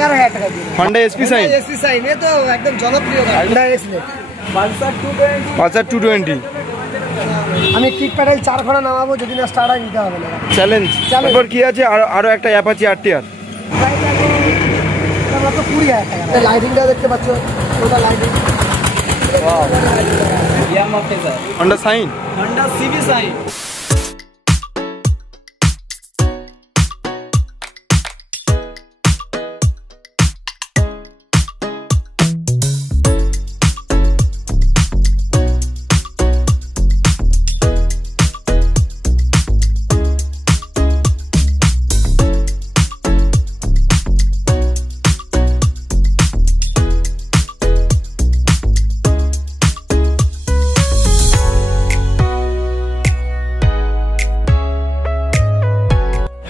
11,000 টাকা দিয়ে। Honda SP shine, SP shine এ তো একদম জনপ্রিয় গাড়ি। হন্ডা এক্সনেট, পালসার 220। আমি কিক প্যাডেল 4 ঘন্টা নামাবো, যদি না স্টার্ট হয় নিতে হবে না। চ্যালেঞ্জ। তারপর কি আছে? আরো একটা অ্যাপাচি আরটিআর, আমরা তো 20,000 টাকা। লাইটিংটা দেখতে পাচ্ছ, ওটা lighting. Wow, Yamaha Fazer, Honda Shine, Honda CB Shine.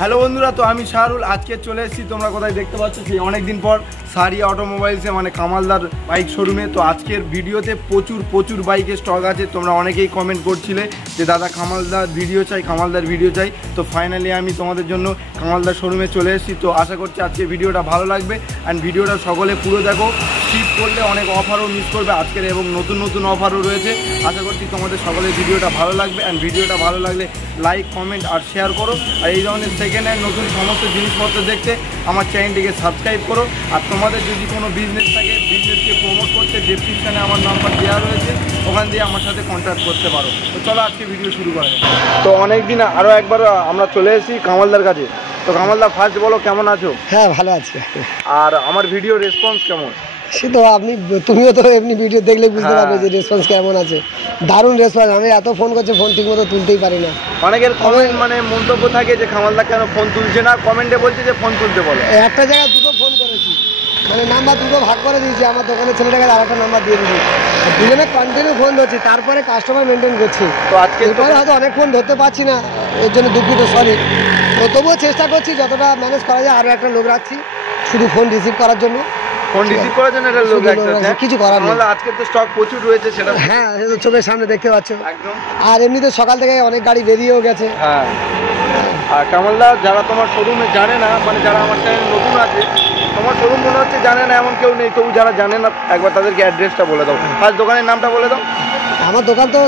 Hello বন্ধুরা, তো আমি শাহরুল। আজকে চলে এসেছি, তোমরা কোথায় দেখতে পাচ্ছ, সেই অনেকদিন পর সারিয়া অটোমোবাইলসে, মানে কামালদার বাইক শোরুমে। তো আজকের ভিডিওতে প্রচুর বাইকের স্টক আছে। তোমরা অনেকেই কমেন্ট করছিলে যে দাদা কামালদার ভিডিও চাই। তো ফাইনালি আমি তোমাদের জন্য কামালদার শোরুমে চলে এসেছি। তো আশা করছি আজকে ভিডিওটা ভালো লাগবে, অ্যান্ড ভিডিওটা সকলে পুরো দেখো। স্কিপ করলে অনেক অফারও মিস করবে আজকের, এবং নতুন অফারও রয়েছে। আশা করছি তোমাদের সকলের ভিডিওটা ভালো লাগবে, অ্যান্ড ভিডিওটা ভালো লাগলে লাইক, কমেন্ট আর শেয়ার করো। আর এই ধরনের সেকেন্ড হ্যান্ড নতুন সমস্ত জিনিসপত্র দেখতে আমার চ্যানেলটিকে সাবস্ক্রাইব করো। আর তোমাদের যদি কোনো বিজনেস থাকে, বিজনেসকে প্রমোট করতে ডেসক্রিপশানে আমার নাম্বার দেওয়া রয়েছে, ওখান দিয়ে আমার সাথে কন্ট্যাক্ট করতে পারো। তো চলো আজকে ভিডিও শুরু করা যায়। তো অনেক দিন আরও একবার আমরা চলে এসেছি কামালদার কাছে। তো কামালদা, ফার্স্ট বলো কেমন আছো? হ্যাঁ, ভালো আছি। আর আমার ভিডিও রেসপন্স কেমন? সে তো তুমিও তো এমনি ভিডিও দেখলে বুঝতে পারবে যে রেসপন্স কেমন আছে। দারুণ রেসপন্স। আমি এত ফোন করছি, ফোন ঠিক মতো তুলতেই পারি না। অনেকের কমেন্ট, মানে মন্তব্য থাকে যে কামালদা কেন ফোন তুলছে না, কমেন্টে বলছে যে ফোন তুলতে বলো। একটা জায়গায় দুটো ফোন করেছি, মানে নাম্বার দুটো ভাগ করে দিয়েছি। আমার দোকানের ছেলেটাকে আর একটা নাম্বার দিয়ে দিয়েছি, দুজনে কন্টিনিউ ফোন ধরছি, তারপরে কাস্টমার মেনটেন করছি। তো আজকে হয়তো অনেক ফোন ধরতে পারছি না, এর জন্য দুঃখিত, সরি। তো তবুও চেষ্টা করছি যতটা ম্যানেজ করা যায়। আরও একটা লোক রাখছি শুধু ফোন রিসিভ করার জন্য। ফোন রিসিভ করার জন্য একটা লোক রাখছে, কিছু করার নেই। আজকে তো স্টক প্রচুর রয়েছে, সেটা হ্যাঁ চোখের সামনে দেখতে পাচ্ছ একদম। আর এমনিতে সকাল থেকে অনেক গাড়ি বেরিয়েও গেছে। হ্যাঁ। আর কামালদা, যারা তোমার শোরুমে জানে না, মানে যারা আমার চ্যানেল নতুন আছে, তোমার শোরুম মনে হচ্ছে জানে না এমন কেউ নেই, তবু যারা জানে না একবার তাদেরকে অ্যাড্রেসটা বলে দাও, আর দোকানের নামটা বলে দাও। আমার দোকান তো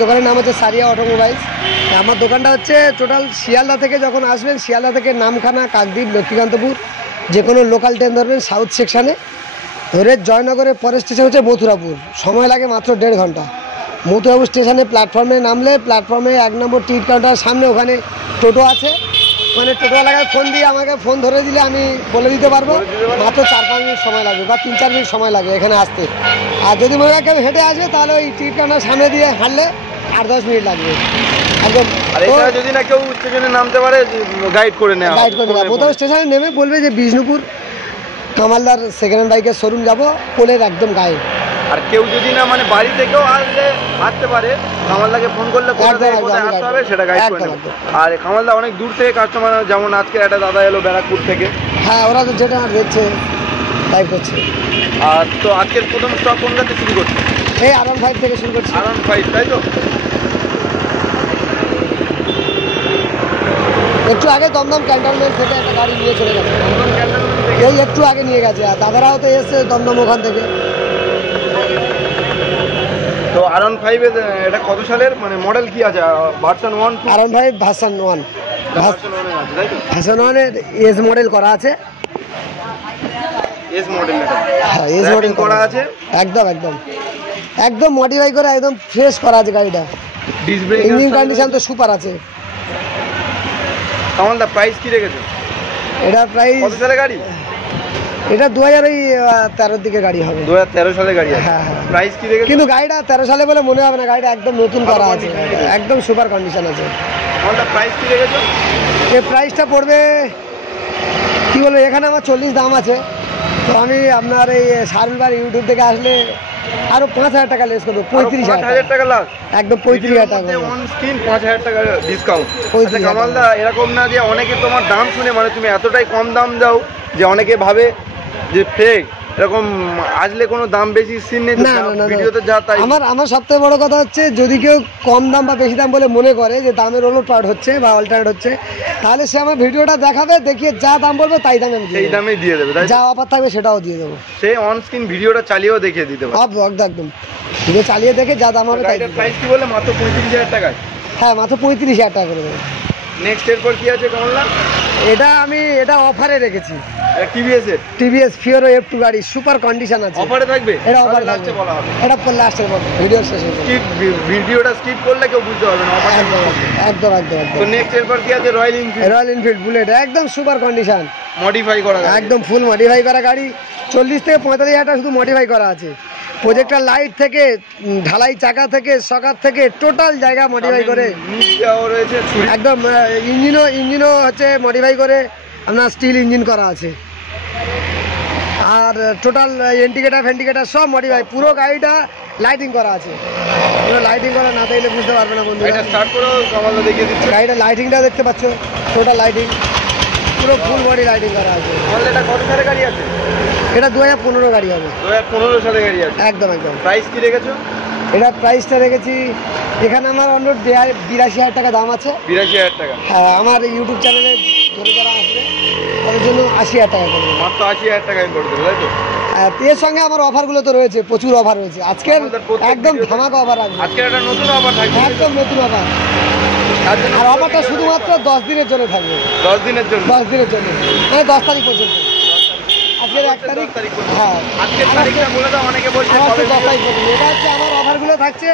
দোকানের নাম হচ্ছে সারিয়া অটোমোবাইলস। আমার দোকানটা হচ্ছে টোটাল শিয়ালদা থেকে যখন আসবেন, শিয়ালদা থেকে নামখানা, কাকদ্বীপ, লক্ষ্মীকান্তপুর, যে কোনো লোকাল ট্রেন ধরবেন সাউথ সেকশানে ধরে জয়নগরের পরের স্টেশন হচ্ছে মথুরাপুর। সময় লাগে মাত্র 1.5 ঘন্টা। মথুরাপুর স্টেশনে প্ল্যাটফর্মে নামলে, প্ল্যাটফর্মে 1 নম্বর টিকিট কাউন্টার সামনে ওখানে টোটো আছে। ওখানে টোটো এলাকায় ফোন দিয়ে আমাকে ফোন ধরে দিলে আমি বলে দিতে পারবো। মাত্র 4-5 মিনিট সময় লাগবে, বা 3-4 মিনিট সময় লাগবে এখানে আসতে। আর যদি মনে হয় কেউ হেঁটে আসবে, তাহলে ওই টিকিট কাউন্টার সামনে দিয়ে হাঁটলে 8-10 মিনিট লাগবে একদম। যদি না কেউ স্টেশনে নামতে পারে, গাইড করে নেওয়া। কোথাও স্টেশনে নেমে বলবে যে বিষ্ণুপুর কামালদার সেকেন্ড হ্যান্ড বাইকের শোরুম যাবো, পোলের একদম গায়ে। আর কেউ যদি না মানে বাড়ি থেকেও আসতে পারে, কামালদাকে ফোন করলে কোথায় আসতে হবে সেটা গাইড করে নেবে। আর কামালদা অনেক দূর থেকে কাস্টমার, যেমন আজকে একটা দাদা এলো ব্যারাকপুর থেকে। হ্যাঁ, ওরা তো যেটা দেখছে তাই করছে। আর তো আজকের প্রথম স্টক কোন গাড়ি শুরু করছে? এই R15 থেকে শুরু করছি। R15, তাই তো? একটু আগে দমদম ক্যান্টনমেন্ট থেকে একটা গাড়ি নিয়ে চলে গেছে, এই একটু আগে নিয়ে গেছে। আর দাদারাও তো এসছে দমদম ওখান থেকে। তো R15 এটা কত সালের, মানে মডেল কি আছে? ভার্সন 1? R15 ভার্সন 1, ভার্সন 1 এর এস মডেল করা আছে। এস মডেল, হ্যাঁ এস মডেল করা আছে। একদম মডিফাই করে একদম ফ্রেশ করা আছে গাড়িটা। ইঞ্জিন কন্ডিশন তো সুপার আছে। কামালদা, প্রাইস কি রেখেছে? এটা প্রাইস কত সালের গাড়ি? এটা 2013 দিকে গাড়ি হবে। 2013 সালের গাড়ি। হ্যাঁ। প্রাইস কি রেখেছে? কিন্তু গাড়িটা 13 সালে বলে মনে হবে না, গাড়িটা একদম নতুন করা আছে, একদম সুপার কন্ডিশন আছে। কামালদা, প্রাইস কি রেখেছে? এই প্রাইসটা পড়বে কি বলবো, এখানে আমার 40 দাম আছে। তো আমি আপনার এই শাহরুলবার ইউটিউব থেকে আসলে আরো 5,000 টাকা লেস করবো, 35,000 টাকা লাখ, একদম 35,000 টাকা। 5,000 টাকা ডিসকাউন্ট। কামালদা, এরকম না যে অনেকে তোমার দাম শুনে, মানে তুমি এতটাই কম দাম দাও যে অনেকে ভাবে যে ফেক, এরকম আসলে কোনো দাম বেশি সিন নেই তো? না, না, না, না। ভিডিওতে যা তাই আমার সবথেকে বড় কথা হচ্ছে, যদি কেউ কম দাম বা বেশি দাম বলে মনে করে যে দামের ওলট পাল্ট হচ্ছে বা অল্টারনেট হচ্ছে, তাহলে সে আমার ভিডিওটা দেখাবে, দেখিয়ে যা দাম বলবে তাই দামে আমি দিয়ে সেই দেবো। দামেই দিয়ে দেবে, তাই তো? যা অফার থাকবে সেটাও দিয়ে দেবো। সে অন স্ক্রিন ভিডিওটা চালিয়েও দেখিয়ে দিতে পারে। একদম ভিডিও চালিয়ে দেখে যা দাম হবে তাই গাড়িটার দিয়ে দেবো। প্রাইস কি বলে? মাত্র 35,000 টাকায়। হ্যাঁ, মাত্র 35,000 টাকা করে দেবো। নেক্সট এরপর কি আছে কমলদা? এটা অফারে রেখেছি। টিভিএস এর টিভিএস ফিওরো F2 গাড়ি, সুপার কন্ডিশন আছে। অফারে থাকবে? এটা অফারে লাস্টে থাকবে। বলা হবে। এটা লাস্টের পর ভিডিওর শেষে ভিডিওটা স্কিপ করলে কেউ বুঝতে পারবে না অফারটা। একদম তো নেক্সট এরপর কি আছে? Royal Enfield. Royal Enfield bullet একদম সুপার কন্ডিশন, মডিফাই করা গাড়ি। একদম ফুল মডিফাই করা গাড়ি। 40 থেকে 45,000 টাকা শুধু মডিফাই করা আছে। প্রজেক্টর লাইট থেকে ঢালাই চাকা থেকে সকার থেকে টোটাল জায়গা মডিফাই করে নিচ দেওয়া রয়েছে ছুরি। একদম। ইঞ্জিনও হচ্ছে মডিফাই করে আপনার স্টিল ইঞ্জিন করা আছে। আর টোটাল ইন্ডিকেটার সব মডিফাই। পুরো গাড়িটা লাইটিং করা আছে। পুরো লাইটিং করা না থাকলে বুঝতে পারবে না বন্ধুরা। এটা স্টার্ট করো, কমলদা দেখিয়ে দিচ্ছে। গাড়িটা লাইটিংটা দেখতে পাচ্ছ, টোটাল লাইটিং, পুরো ফুল বডি লাইটিং করা আছে। কমলদা এটা কত সালের গাড়ি আছে? এটা 2015 গাড়ি হবে। 2015 সালে গাড়ি আছে। একদম। প্রাইস কি রেখেছো? এটা প্রাইসটা রেখেছি, এখানে আমার অন্য 82,000 টাকা দাম আছে। 82,000 টাকা। হ্যাঁ, আমার ইউটিউব চ্যানেলে ধরে যারা আসবে তাদের জন্য 80,000 টাকা করে দেবো। মাত্র 80,000 টাকা আমি করে দেবো, তাই তো? এর সঙ্গে আমার অফারগুলো তো রয়েছে, প্রচুর অফার রয়েছে আজকের। আমাদের প্রত্যেক একদম ভিডিওতে- ধামাকা অফার আসবে, আজকে একটা নতুন অফার থাকবে। একদম নতুন অফার। তার জন্য আর অফারটা শুধুমাত্র 10 দিনের জন্য থাকবে। 10 দিনের জন্য। 10 দিনের জন্য, মানে 10 তারিখ পর্যন্ত। আজকের 1 তারিখ। 10 তারিখ পর্যন্ত। হ্যাঁ, আজকের তারিখটা বলে দাও, অনেকে বলছে আমার তো কবে 10 ভিডিও- তারিখ পর্যন্ত। এটা হচ্ছে আমার অফারগুলো থাকছে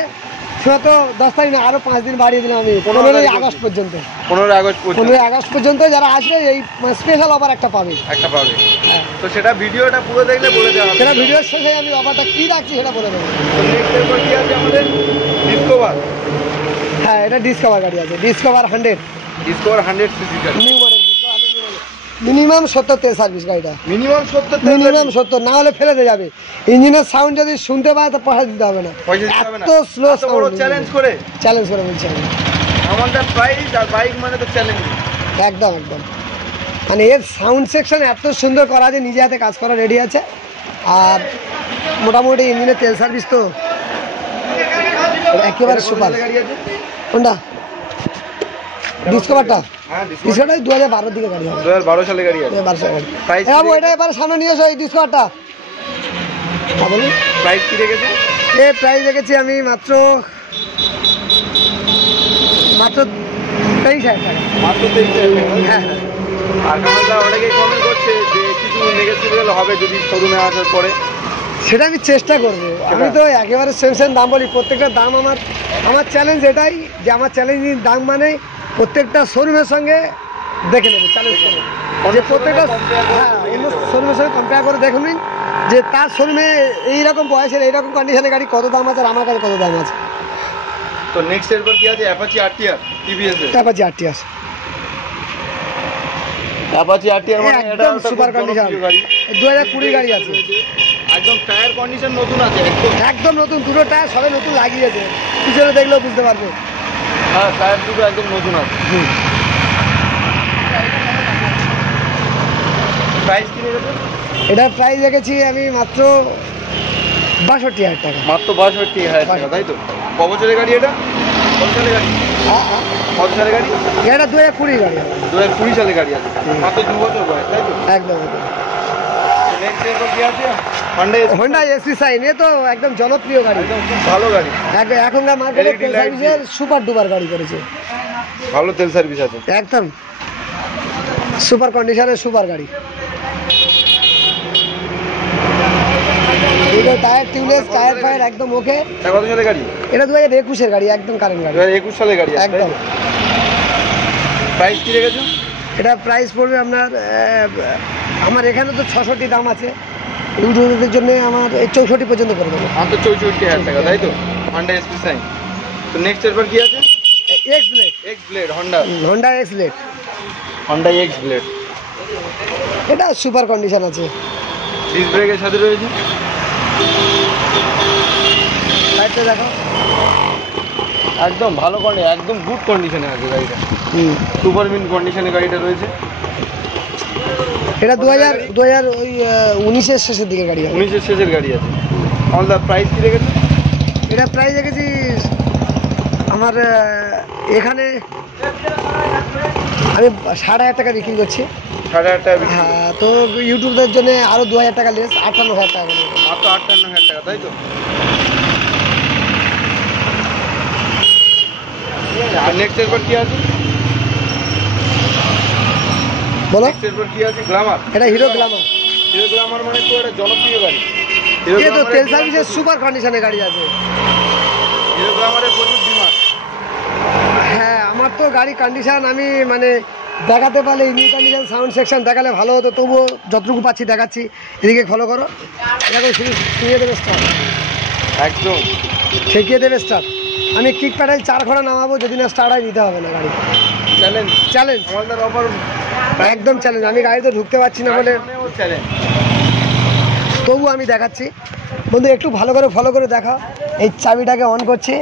শুধু 10 তারিখ না, আরো 5 দিন বাড়িয়ে দিলাম আমি, 15 আগস্ট পর্যন্ত। 15 আগস্ট পর্যন্ত 15 আগস্ট পর্যন্ত যারা আসবে এই স্পেশাল অফার একটা পাবে। একটা পাবে। হ্যাঁ, তো সেটা ভিডিওটা পুরো দেখলে বলে দেওয়া হবে। সেটা ভিডিওর শেষে আমি অফারটা কি রাখছি সেটা বলে দেবো। তো নেক্সট এরপর কি আছে আমাদের? ডিসকভার। হ্যাঁ, এটা ডিসকভার গাড়ি আছে, ডিসকভার 100 ডিসকভার 100 সিসি গাড়ি। New model. মিনিমাম 70 তেল সার্ভিস গাড়িটা, মিনিমাম 70 মিনিমাম 70, না হলে ফেলে দিয়ে যাবে। ইঞ্জিনের সাউন্ড যদি শুনতে পায় তো পয়সা দিতে হবে না। পয়সা দিতে হবে না। এত স্লো এত বড় সাউন্ড। চ্যালেঞ্জ করে চ্যালেঞ্জ করে বলছি আমি। আমাদের প্রাইস আর বাইক মানে তো চ্যালেঞ্জ। একদম। মানে এর সাউন্ড সেকশন এত সুন্দর করা আছে, নিজে হাতে কাজ করা রেডি আছে। আর মোটামুটি ইঞ্জিনের তেল সার্ভিস তো একেবারে সুপার। গাড়ি আছে? কোনটা? ডিসকভারটা? হ্যাঁ, ডিসকভার ডিসকভারটা 2012 দিকে গাড়ি হবে। 2012 সালে গাড়ি আছে। 2012 গাড়ি। Price এ বাবু, এটা এবার সামনে নিয়ে এসো এই ডিসকভারটা। হ্যাঁ, বলুন। প্রাইস কি রেখেছে? এর প্রাইস রেখেছি আমি মাত্র 23,000 টাকা। মাত্র 23,000 টাকা। হ্যাঁ। আর কামালদা অনেকেই কমেন্ট করছে যে কিছু নেগেটিভ হবে যদি শোরুমে আসার পরে। সেটা আমি চেষ্টা করবো। আমি তো একেবারে সেম দাম বলি, প্রত্যেকটা দাম আমার চ্যালেঞ্জ এটাই যে আমার চ্যালেঞ্জিং দাম মানে প্রত্যেকটা শোরুমের সঙ্গে দেখে নেবে, চ্যালেঞ্জ করে যে প্রত্যেকটা অন্য শোরুমের সঙ্গে কম্পেয়ার করে দেখে নিন যে তার শোরুমে এইরকম বয়সের এইরকম কন্ডিশনের গাড়ি কত দাম আছে আর আমার কাছে কত দাম আছে। তো নেক্সট এরপর কি আছে? অ্যাপাচি আরটিআর টিভিএস এর। তারপর যে আটটি আছে অ্যাপাচি আরটিআর মানে এটা একদম একটা সুপার খুব কন্ডিশন, জনপ্রিয় গাড়ি। 2020 গাড়ি আছে। একদম টায়ার কন্ডিশন নতুন আছে একদম নতুন, দুটো টায়ার সবে নতুন লাগিয়েছে, পিছনে দেখলেও বুঝতে পারবে। হ্যাঁ, টায়ার দুটো একদম নতুন আছে। প্রাইস কি রেখেছে? এটার প্রাইস রেখেছি আমি মাত্র 62,000 টাকা। মাত্র 62,000 টাকা, তাই তো? ক বছরের গাড়ি এটা? কত সালের গাড়ি? কত সালের গাড়ি? এটা 2020 গাড়ি হবে। 2020 সালে গাড়ি আছে। মাত্র 2 বছর বয়স, তাই তো? একদম। নেক্সট এরপর কি আছে? হোন্ডা এসপি সাইন, এ তো একদম জনপ্রিয় গাড়ি, একদম খুব ভালো গাড়ি। এখনকার মার্কেটে LED তেল light সার্ভিসের সুপার ডুপার গাড়ি করেছে। ভালো তেল সার্ভিস আছে। একদম সুপার কন্ডিশনের সুপার গাড়ি। দুটো টায়ার টিউবলেস, টায়ার ফায়ার একদম ওকে। এটা কত সালের গাড়ি? এটা 2021 গাড়ি, একদম কারেন্ট গাড়ি। 2021 সালের গাড়ি আছে, একদম। প্রাইস কি রেখেছো? এটা প্রাইস পড়বে আপনার আমার এখানে তো 66 দাম আছে, ইউটিউবের জন্য আমার এই 64 পর্যন্ত করে দেবো। মাত্র 64,000 টাকা, তাই তো? Honda SP Shine. তো নেক্সট এরপর কি আছে? X Blade. X Blade Honda. Honda X Blade, Honda X Blade. এটা সুপার কন্ডিশন আছে। ডিস্ক ব্রেকের সাথে রয়েছে। লাইটটা দেখো। একদম ভালো কন্ডিশন, একদম গুড কন্ডিশনে আছে গাড়িটা। সুপার মিন কন্ডিশনে গাড়িটা রয়েছে। এটা 2019-এর শেষের দিকে গাড়ি হবে। 19-এর শেষের গাড়ি আছে। কামালদার প্রাইস কি রেখেছে? এটা প্রাইস রেখেছি আমার এখানে আমি 5,500 টাকা বিক্রি করছি। 8,500 টাকা বিক্রি। হ্যাঁ, তো ইউটিউবদের জন্য আরও 2,000 টাকা লেস, 58,000 টাকা করে। মাত্র 58,000 টাকা, তাই তো? আর নেক্সট এরপর কি আছে? বলো। নেক্সট এরপর কি আছে? গ্ল্যামার। এটা হিরো গ্ল্যামার। হিরো গ্ল্যামার মানে তো এটা জনপ্রিয় গাড়ি। এই তো তেল সার্ভিসের সুপার কন্ডিশনে গাড়ি আছে। হিরো গ্ল্যামারের প্রচুর ডিমান্ড। হ্যাঁ, আমার তো গাড়ি কন্ডিশন আমি মানে দেখাতে পারলে ইঞ্জিন কন্ডিশন সাউন্ড সেকশন দেখালে ভালো হতো, তবুও যতটুকু পাচ্ছি দেখাচ্ছি। এদিকে ফলো করো, এরকম শুধু শুয়ে দেবে স্টার্ট, একদম ঠেকিয়ে দেবে স্টার্ট। আমি কিক প্যাডাল 4 ঘোড়া নামাবো, যদি না স্টার্ট হয় নিতে হবে না গাড়ি। চ্যালেঞ্জ। চ্যালেঞ্জ, কামালদার অফার একদম চ্যালেঞ্জ। আমি গাড়িতে ঢুকতে পারছি না বলে চ্যালেঞ্জ, তবু আমি দেখাচ্ছি। বন্ধু একটু ভালো করে ফলো করে দেখা। এই চাবিটাকে অন করছি,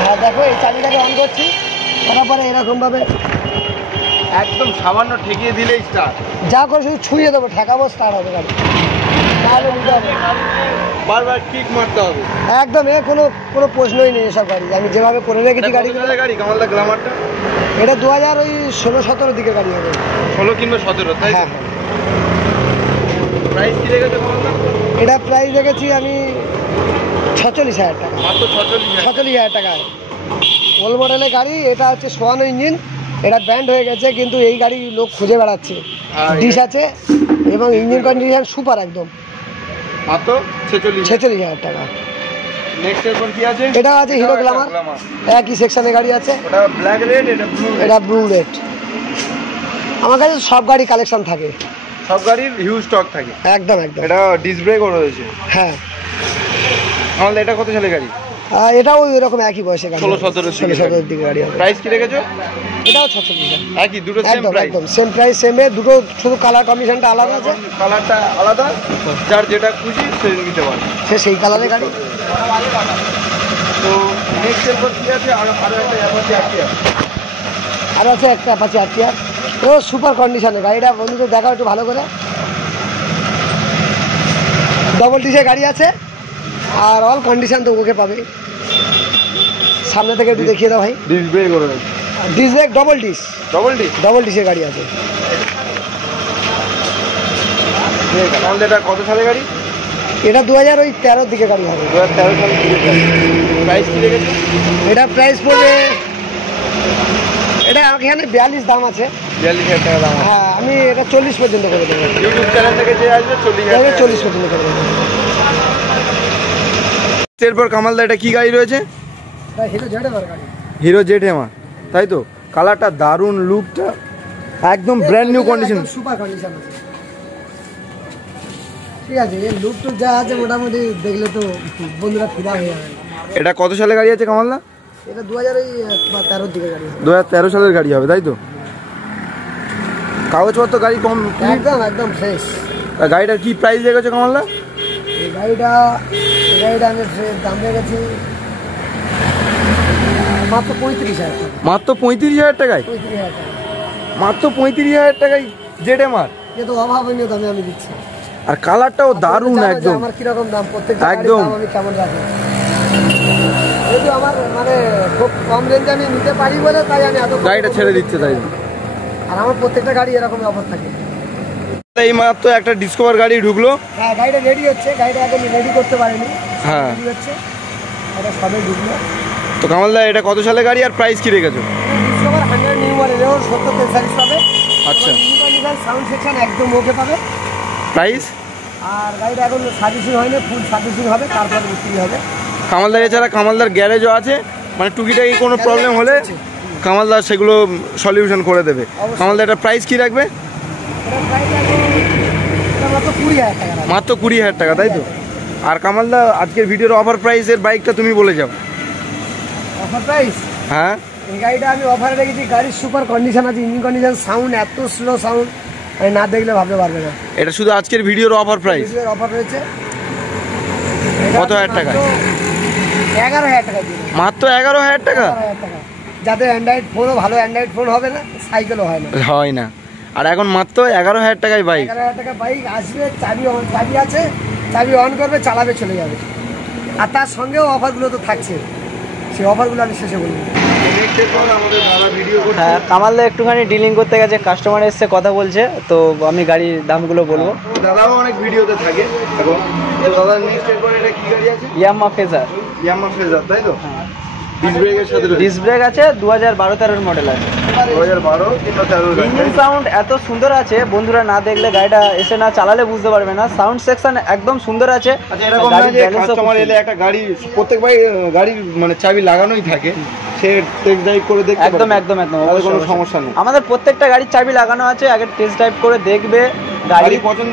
হ্যাঁ দেখো এই চাবিটাকে অন করছি, তারপরে এরকমভাবে একদম সামান্য ঠেকিয়ে দিলেই স্টার্ট। যা করে শুধু ছুঁয়ে দেবো, ঠেকাবো, স্টার্ট হবে গাড়ি। তাহলে নিতে হবে, বারবার কিক মারতে হবে। একদম কোনো কোনো প্রশ্নই নেই এসব গাড়ি। আমি যেভাবে করে রেখেছি গাড়ি। গাড়ি কামালদার গ্ল্যামারটা এটা 2016-17 দিকে গাড়ি হবে। 16 কিংবা 17, তাই? হ্যাঁ, প্রাইস কি রেখেছে কামালদার? এটা প্রাইস রেখেছি আমি 46,000 টাকা। মাত্র 46,000। 46,000 টাকায় ওল্ড মডেলের গাড়ি। এটা হচ্ছে সোয়ানো ইঞ্জিন, এটা ব্যান্ড হয়ে গেছে, কিন্তু এই গাড়ি লোক খুঁজে বেড়াচ্ছে। ডিশ আছে এবং ইঞ্জিন কন্ডিশন সুপার একদম। মাত্র 46,000 টাকা। নেক্সট এরপর কি আছে? এটা আছে হিরো গ্ল্যামার, একই সেকশনে গাড়ি আছে। ওটা ব্ল্যাক রেড, এটা ব্লু। এটা ব্লু রেড। আমার কাছে সব গাড়ি কালেকশন থাকে, সব গাড়ির হিউজ স্টক থাকে। একদম একদম। এটা ডিস্ক ব্রেকও রয়েছে। হ্যাঁ, আমাদের এটা কত সালে গাড়ি? এটাও ওই রকম একই বয়সে গাড়ি, 16-17 দিকে গাড়ি হবে। প্রাইস কি রেখেছো? এটাও 46,000। একই, দুটো সেম একদম প্রাইস। একদম সেম প্রাইস, সেম। দুটো শুধু কালার কম্বিনেশনটা আলাদা আছে। কালারটা আলাদা, যার যেটা খুশি সে নিতে পারে। সে সেই কালারের গাড়ি। তো নেক্সট এরপর কি আছে? আরো একটা অ্যাপাচি আছে। আর আছে একটা অ্যাপাচি আরটিআর, ও সুপার কন্ডিশনে গাড়িটা। বন্ধুদের দেখাও একটু ভালো করে। ডবল ডিসের গাড়ি আছে, আর অল কন্ডিশন তো ওকে পাবে। সামনে থেকে একটু দেখিয়ে দাও ভাই। ডিস্ক ব্রেক রয়েছে। Disc brake, double disc, double ডিসের গাড়ি আছে। আমাদের এটা কত সালে গাড়ি? এটা 2013 দিকে গাড়ি হবে। 2013 সালে প্রাইস কি রেখেছে? এটা প্রাইস পড়বে, এটা এখানে 42 দাম আছে। 42,000 টাকা দাম। হ্যাঁ, আমি এটা 40 পর্যন্ত করে দেবো। ইউটিউব চ্যানেল থেকে যে আসবে 40,000। 40 পর্যন্ত করে দেবো। এরপর কামালদা এটা কি গাড়ি রয়েছে? হিরো জেডএমআর গাড়ি। হিরো জেডএমআর, তাই তো? কালারটা দারুণ, লুকটা একদম brand new condition, super condition আছে। ঠিক আছে, এই লুক টুক যা আছে মোটামুটি দেখলে তো বন্ধুরা ফিদা হয়ে যাবে। এটা কত সালে গাড়ি আছে কামালদা? এটা 2013 দিকে গাড়ি হবে। 2013 সালের গাড়ি হবে, তাই তো? কাগজপত্র গাড়ি কম, একদম একদম ফ্রেশ। গাড়িটার কি প্রাইস রেখেছে কামালদা? এই গাড়িটা আমি দাম রেখেছি মাত্র 35,000 টাকা। মাত্র 35,000 টাকায়? 35,000 টাকা। মাত্র 35,000 টাকায় জেডএমআর? কিন্তু অভাবনীয় দামে আমি দিচ্ছি। আর কালারটাও দারুণ একদম। আমার কিরকম দাম, প্রত্যেকটা একদম আমি কেমন রাখি। যদি আমার মানে খুব কম রেঞ্জে আমি নিতে পারি বলে তাই আমি এত গাড়িটা ছেড়ে দিচ্ছে, তাই? আর আমার প্রত্যেকটা গাড়ি এরকম অফার থাকে। এই মাত্র একটা ডিসকভার গাড়ি ঢুকলো। হ্যাঁ, গাড়িটা রেডি হচ্ছে। গাড়িটা এখন রেডি করতে পারিনি। হ্যাঁ, রেডি হচ্ছে, এটা সবে ঢুকলো। তো কামালদা এটা কত সালে গাড়ি আর প্রাইস কি রেখেছো? ডিসকভার 100 নিউ মডেল, 70 তেল সার্ভিস পাবে। আচ্ছা, সাউন্ড সেকশন একদম ওকে পাবে। প্রাইস? আর গাড়িটা এখন সার্ভিসিং হয়নি, ফুল সার্ভিসিং হবে, তারপর বিক্রি হবে। কামালদার এছাড়া কামালদার গ্যারেজও আছে, মানে টুকিটাকি কোনো প্রবলেম হলে কামালদার সেগুলো সলিউশন করে দেবে। কামালদার এটা প্রাইস কি রাখবে? মাত্র 20,000 টাকা, তাই তো? আর কামালদা আজকের ভিডিওর অফার প্রাইসের বাইকটা তুমি বলে যাও। Offer price? হ্যাঁ, এই গাড়িটা আমি অফারে রেখেছি। গাড়ির সুপার কন্ডিশন আছে, ইঞ্জিন কন্ডিশন, সাউন্ড এত স্লো সাউন্ড না দেখলে ভাবতে পারবে না। এটা শুধু আজকের ভিডিওর অফার প্রাইস। অফার রয়েছে। কত হাজার টাকা? 11,000 টাকা। মাত্র 11,000 টাকা? যাদের অ্যান্ড্রয়েড ফোনও ভালো অ্যান্ড্রয়েড ফোন হবে না, সাইকেলও হয় না। হয় না। আর এখন মাত্র 11,000 টাকায় বাইক। 11,000 টাকা বাইক আসবে, চাবি আছে, চাবি অন করবে, চালাবে, চলে যাবে। আর তার সঙ্গেও অফারগুলো তো থাকছে, সেই অফারগুলো আমি শেষে বলবো। হ্যাঁ, কামালদা একটুখানি ডিলিং করতে গেছে, কাস্টমার এসছে কথা বলছে, তো আমি গাড়ির দামগুলো বলবো। দাদাও অনেক ভিডিওতে থাকে এখন। তো দাদা নেক্সট এরপর এটা কি গাড়ি আছে? Yamaha phasor. ইয়ামাহা ফেজার, তাই তো? ডিস্ক ব্রেকের সাথে ডিস্ক ব্রেক আছে, 2012-13 মডেল আছে। 2012 কিংবা 13 ইঞ্জিন সাউন্ড এত সুন্দর আছে, বন্ধুরা না দেখলে গাড়িটা এসে না চালালে বুঝতে পারবে না। সাউন্ড সেকশন একদম সুন্দর আছে। আচ্ছা, এরকম না যে কাস্টমার এলে একটা গাড়ি প্রত্যেকবার গাড়ির মানে চাবি লাগানোই থাকে, সে টেস্ট ড্রাইভ করে দেখতে একদম একদম একদম কোনো সমস্যা নেই। আমাদের প্রত্যেকটা গাড়ির চাবি লাগানো আছে, আগে টেস্ট ড্রাইভ করে দেখবে, গাড়ি পছন্দ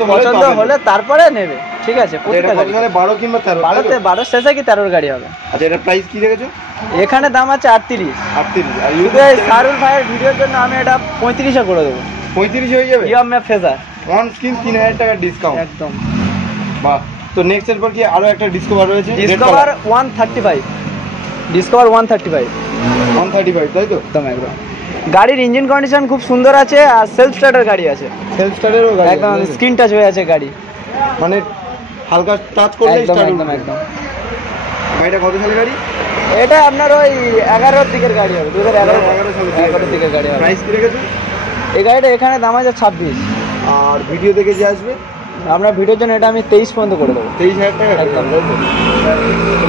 হলে তারপরে নেবে, ঠিক আছে? এটা কত জানে 12 কিংবা 13? 12 শেষে কি 13 গাড়ি হবে। আচ্ছা, এটা প্রাইস কি রেখেছো? এখানে দাম আছে 38। আর শাহরুল ভাইয়ের ভিডিওর জন্য আমি এটা 35-এ করে দেবো। 35 হয়ে যাবে? ইয়ামাহা ফেজার অন স্ক্রিন 3,000 টাকা ডিসকাউন্ট। একদম বাহ। তো নেক্সট এরপর কি আরো একটা ডিসকভার রয়েছে? ডিসকভার 135। ডিসকভার 135, 135, তাই তো? একদম একদম। গাড়ির ইঞ্জিন কন্ডিশন খুব সুন্দর আছে, আর সেলফ স্টার্টার গাড়ি আছে। সেলফ স্টার্টারেরও গাড়ি একদম স্ক্রিন টাচ হয়ে আছে গাড়ি, মানে হালকা টাচ করলে একদম স্টার্ট একদম হবে। একদম। গাড়িটা কত সালের গাড়ি? এটা আপনার ওই 11-র দিকের গাড়ি হবে, 11 2011 দিকের গাড়ি হবে। প্রাইস কি রেখেছো? এই গাড়িটা এখানে দাম আছে 26। আর ভিডিও দেখে যে আসবে আমরা ভিডিওর জন্য এটা আমি 23 পর্যন্ত করে দেবো। 23,000 টাকা একদম।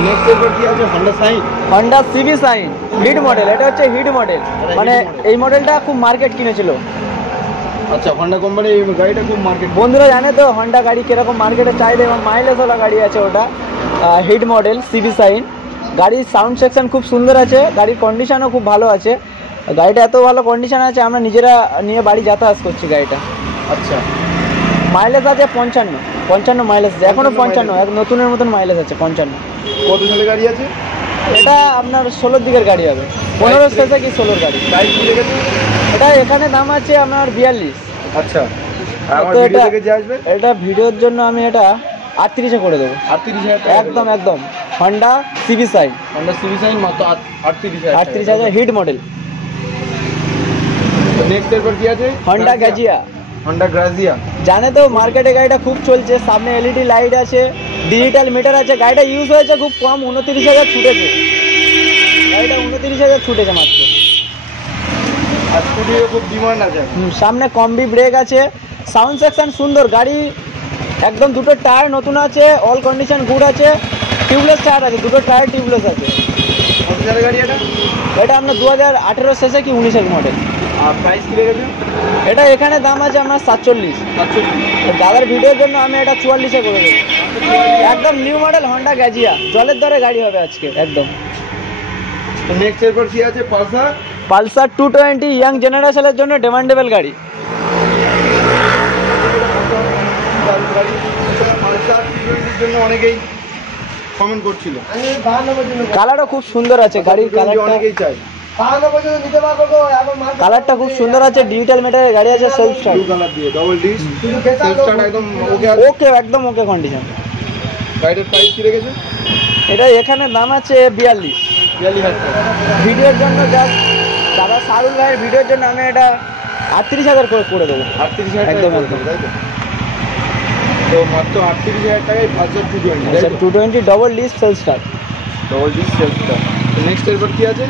নেক্সট এরপর কি আছে? Honda Shine. Honda CB Shine hit model, এটা হচ্ছে হিট মডেল, মানে এই মডেলটা খুব মার্কেট কিনেছিল। আচ্ছা, হন্ডা কোম্পানি এই গাড়িটা খুব মার্কেট। বন্ধুরা জানে তো হন্ডা গাড়ি কিরকম মার্কেটে চাইলে, এবং মাইলেজ ওলা গাড়ি আছে ওটা। হিট মডেল সিবি সাইন গাড়ির সাউন্ড সেকশন খুব সুন্দর আছে, গাড়ির কন্ডিশনও খুব ভালো আছে। গাড়িটা এত ভালো কন্ডিশন আছে, আমরা নিজেরা নিয়ে বাড়ি যাতায়াত করছি গাড়িটা। আচ্ছা, মাইলেজ আছে 55 মাইলেজ আছে, এখনো 55, এক নতুনের মতন মাইলেজ আছে 55। কত সালের গাড়ি আছে? এটা আপনার 16-র দিকের গাড়ি হবে, 15 শেষে কি 16-র গাড়ি। প্রাইস কি রেখেছো? এটা এখানে দাম আছে আপনার 42। আচ্ছা, আর আমার তো ভিডিও দেখে যে আসবে এটা ভিডিওর জন্য আমি এটা 38-এ করে দেবো। 38,000 টাকা একদম একদম। Honda CB Shine, Honda CB Shine মাত্র 38,000। 38,000 হিট মডেল। নেক্সট এরপর কি আছে? হন্ডা গ্যাজিয়া। হন্ডা গ্রাজিয়া জানে তো মার্কেটে গাড়িটা খুব চলছে, সামনে এলইডি লাইট আছে, ডিজিটাল মিটার আছে। গাড়িটা ইউজ হয়েছে খুব কম, 29,000 ছুটেছে গাড়িটা, 29,000 ছুটেছে মাত্র। আর স্কুটিরও খুব ডিমান্ড আছে। সামনে কম্বি ব্রেক আছে, সাউন্ড সেকশন সুন্দর, গাড়ি একদম দুটো টায়ার নতুন আছে, অল কন্ডিশন গুড আছে, টিউবলেস টায়ার আছে, দুটো টায়ার টিউবলেস আছে। কত সালের গাড়ি এটা? এটা আপনার 2018 শেষে কি 19-এর মডেল। আর প্রাইস কি রেখেছো? এটা এখানে দাম আছে আপনার 47। দাদার ভিডিওর জন্য আমি এটা 44-এ করে দেবো। একদম নিউ মডেল হন্ডা গ্যাজিয়া, জলের দরে গাড়ি হবে আজকে একদম। নেক্সট এরপর কি আছে? পালসার। পালসার 220 ইয়াং জেনারেশনের জন্য ডিমান্ডেবল গাড়ি। পালসার 220 জন্য অনেকেই কমেন্ট করছিল। কালারও খুব সুন্দর আছে গাড়ির, কালারটা অনেকেই চাই। কালারটা খুব সুন্দর আছে, ডিজিটাল মিটারের গাড়ি আছে, সেলফ স্টার্ট, ব্লু কালার দিয়ে ডবল ডিস্ক, সেলফ স্টার্ট একদম ওকে আছে। ওকে একদম ওকে কন্ডিশন। গাড়িটার প্রাইস কি রেখেছে? এটা এখানে দাম আছে 42,000 টাকা। ভিডিওর জন্য দাদা শাহরুল ভাইয়ের ভিডিওর জন্য আমি এটা 38,000 করে দেবো। 38,000 একদম একদম। তাই তো? তো মাত্র 38,000 টাকায় Pulsar 220। 220 double disc self start. Double disc self start. Next এরপর কি আছে?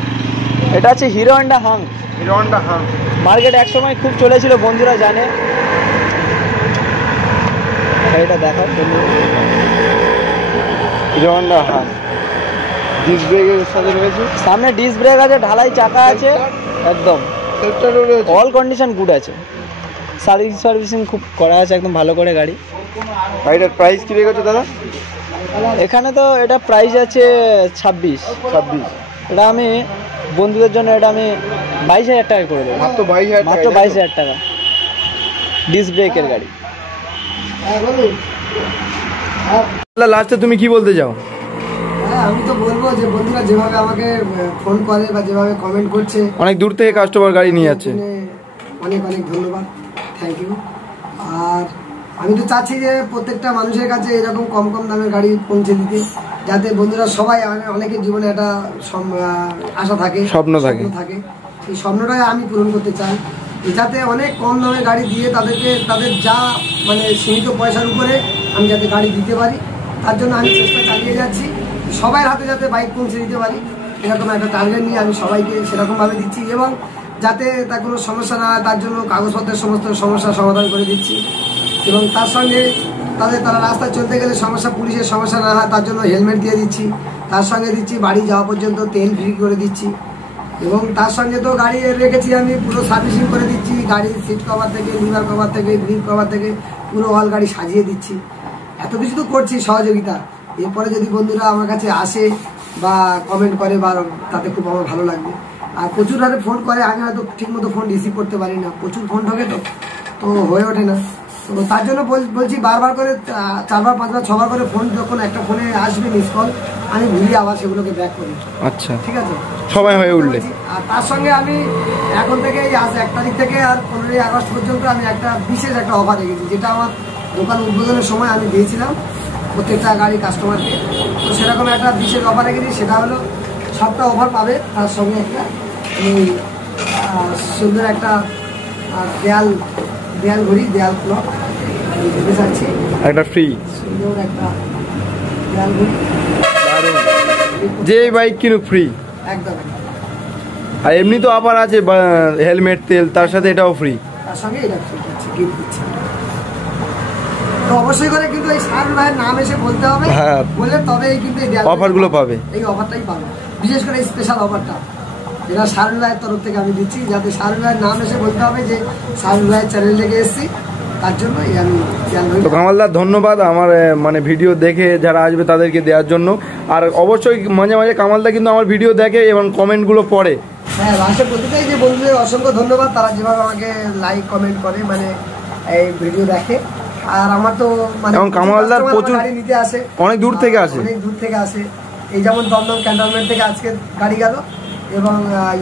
এটা আছে Hero Honda Hunk. Hero Honda Hunk market একসময় খুব চলেছিল, বন্ধুরা জানে। এটা দেখার জন্য হিরো হন্ডা হাং ডিস্ক ব্রেকের সাথে রয়েছে, সামনে ডিস্ক ব্রেক আছে, ঢালাই চাকা আছে, একদম সেলফ স্টার্টও রয়েছে। অল কন্ডিশন গুড আছে, সার্ভিসিং খুব করা আছে একদম ভালো করে গাড়ি। গাড়িটার প্রাইস কি রেখেছে দাদা? এখানে তো এটা প্রাইস আছে 26। এটা আমি বন্ধুদের জন্য এটা আমি 22,000 টাকা করে দেবো। মাত্র 22,000 মাত্র 22,000 টাকা ডিস্ক ব্রেকের গাড়ি। লাস্টে তুমি কি বলতে চাও? হ্যাঁ, আমি তো বলবো যে বন্ধুরা যেভাবে আমাকে ফোন করে বা যেভাবে কমেন্ট করছে, অনেক দূর থেকে কাস্টমার গাড়ি নিয়ে যাচ্ছে, অনেক অনেক ধন্যবাদ, থ্যাংক ইউ। আর আমি তো চাচ্ছি যে প্রত্যেকটা মানুষের কাছে এরকম কম কম দামের গাড়ি পৌঁছে দিতে। যাতে বন্ধুরা সবাই অনেকের জীবনে একটা আশা থাকে, স্বপ্ন থাকে, সেই স্বপ্নটাই আমি পূরণ করতে চাই, যাতে অনেক কম দামে গাড়ি দিয়ে তাদের যা মানে সীমিত পয়সার উপরে আমি যাতে গাড়ি দিতে পারি, তার জন্য আমি চেষ্টা চালিয়ে যাচ্ছি। সবার হাতে যাতে বাইক পৌঁছে দিতে পারি এরকম একটা টার্গেট নিয়ে আমি সবাইকে সেরকমভাবে দিচ্ছি, এবং যাতে তার কোনো সমস্যা না হয় তার জন্য কাগজপত্রের সমস্ত সমস্যার সমাধান করে দিচ্ছি, এবং তার সঙ্গে তারা রাস্তায় চলতে গেলে পুলিশের সমস্যা না হয় তার জন্য হেলমেট দিয়ে দিচ্ছি, তার সঙ্গে দিচ্ছি বাড়ি যাওয়া পর্যন্ত তেল ফ্রি করে দিচ্ছি, এবং তার সঙ্গে তো গাড়ি রেখেছি আমি পুরো সার্ভিসিং করে দিচ্ছি, গাড়ির সিট কভার থেকে লিভার কভার থেকে গ্রিপ কভার থেকে পুরো অল গাড়ি সাজিয়ে দিচ্ছি। এত কিছু তো করছি সহযোগিতা। এরপরে যদি বন্ধুরা আমার কাছে আসে বা কমেন্ট করে বা তাতে খুব আমার ভালো লাগবে। আর প্রচুর হারে ফোন করে, আমি হয়তো ঠিক মতো ফোন রিসিভ করতে পারি না, প্রচুর ফোন ঢোকে তো হয়ে ওঠে না। তো তার জন্য বলছি বারবার করে 4 বার 5 বার 6 বার করে ফোন, যখন একটা ফোনে আসবে মিস কল আমি ভুলিয়ে আবার সেগুলোকে ব্যাক করি। আচ্ছা, ঠিক আছে, সবাই হয়ে উঠলে। আর তার সঙ্গে আমি এখন থেকে আজ 1 তারিখ থেকে আর 15ই আগস্ট পর্যন্ত আমি একটা বিশেষ একটা অফার রেখেছি, যেটা আমার দোকান উদ্বোধনের সময় আমি দিয়েছিলাম প্রত্যেকটা গাড়ি কাস্টমারকে। তো সেরকম একটা বিশেষ অফার রেখেছি, সেটা হলো সবটা অফার পাবে, তার সঙ্গে একটা সুন্দর একটা দেয়াল ঘড়ি, দেয়াল ক্লক দিতে চাচ্ছি, একটা ফ্রি সুন্দর একটা দেয়াল ঘড়ি, যে বাইক কিনুক ফ্রি একদম। আর এমনি তো আবার আছে হেলমেট, তেল, তার সাথে এটাও ফ্রি, তার সঙ্গে এটা ফ্রি দিচ্ছি, গিফট দিচ্ছি। তো অবশ্যই করে কিন্তু এই শাহরুল ভাইয়ের নাম এসে বলতে হবে, বলে তবেই কিন্তু এই অফারগুলো পাবে, এই অফারটাই পাবে, বিশেষ করে এই স্পেশাল অফারটা যেটা শাহরুল ভাইয়ের তরফ থেকে আমি দিচ্ছি, যাতে শাহরুল ভাইয়ের নাম এসে বলতে হবে যে শাহরুল ভাইয়ের চ্যানেল থেকে এসেছি, তার জন্য আমি। তো কামালদার ধন্যবাদ আমার মানে ভিডিও দেখে যারা আসবে তাদেরকে দেওয়ার জন্য। আর অবশ্যই মাঝে মাঝে কামালদা কিন্তু আমার ভিডিও দেখে এবং কমেন্টগুলো পড়ে। হ্যাঁ, লাস্টে বলতে চাই যে বন্ধুদের অসংখ্য ধন্যবাদ, তারা যেভাবে আমাকে লাইক কমেন্ট করে, মানে এই ভিডিও দেখে। আর আমার তো মানে কামালদার প্রচুর গাড়ি নিতে আসে, অনেক দূর থেকে আসে, এই যেমন দমদম ক্যান্টনমেন্ট থেকে আজকে গাড়ি গেল, এবং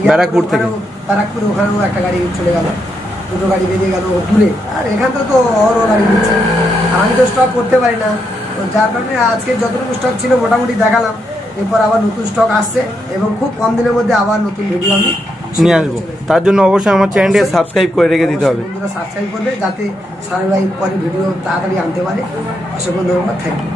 ব্যারাকপুর ওখানেও একটা গাড়ি চলে গেল, দুটো গাড়ি বেরিয়ে গেল দূরে। আর এখান থেকে তো আরও গাড়ি নিচ্ছে, আর আমি তো স্টক করতে পারি না, তো যার কারণে আজকে যতটুকু স্টক ছিল মোটামুটি দেখালাম। এরপর আবার নতুন স্টক আসছে, এবং খুব কম দিনের মধ্যে আবার নতুন ভিডিও আমি নিয়ে আসবো। তার জন্য অবশ্যই আমার চ্যানেলকে সাবস্ক্রাইব করে রেখে দিতে হবে, বন্ধুরা সাবস্ক্রাইব করবে, যাতে শাহরুল ভাই পরে ভিডিও তাড়াতাড়ি আনতে পারে। অসংখ্য ধন্যবাদ, থ্যাংক ইউ।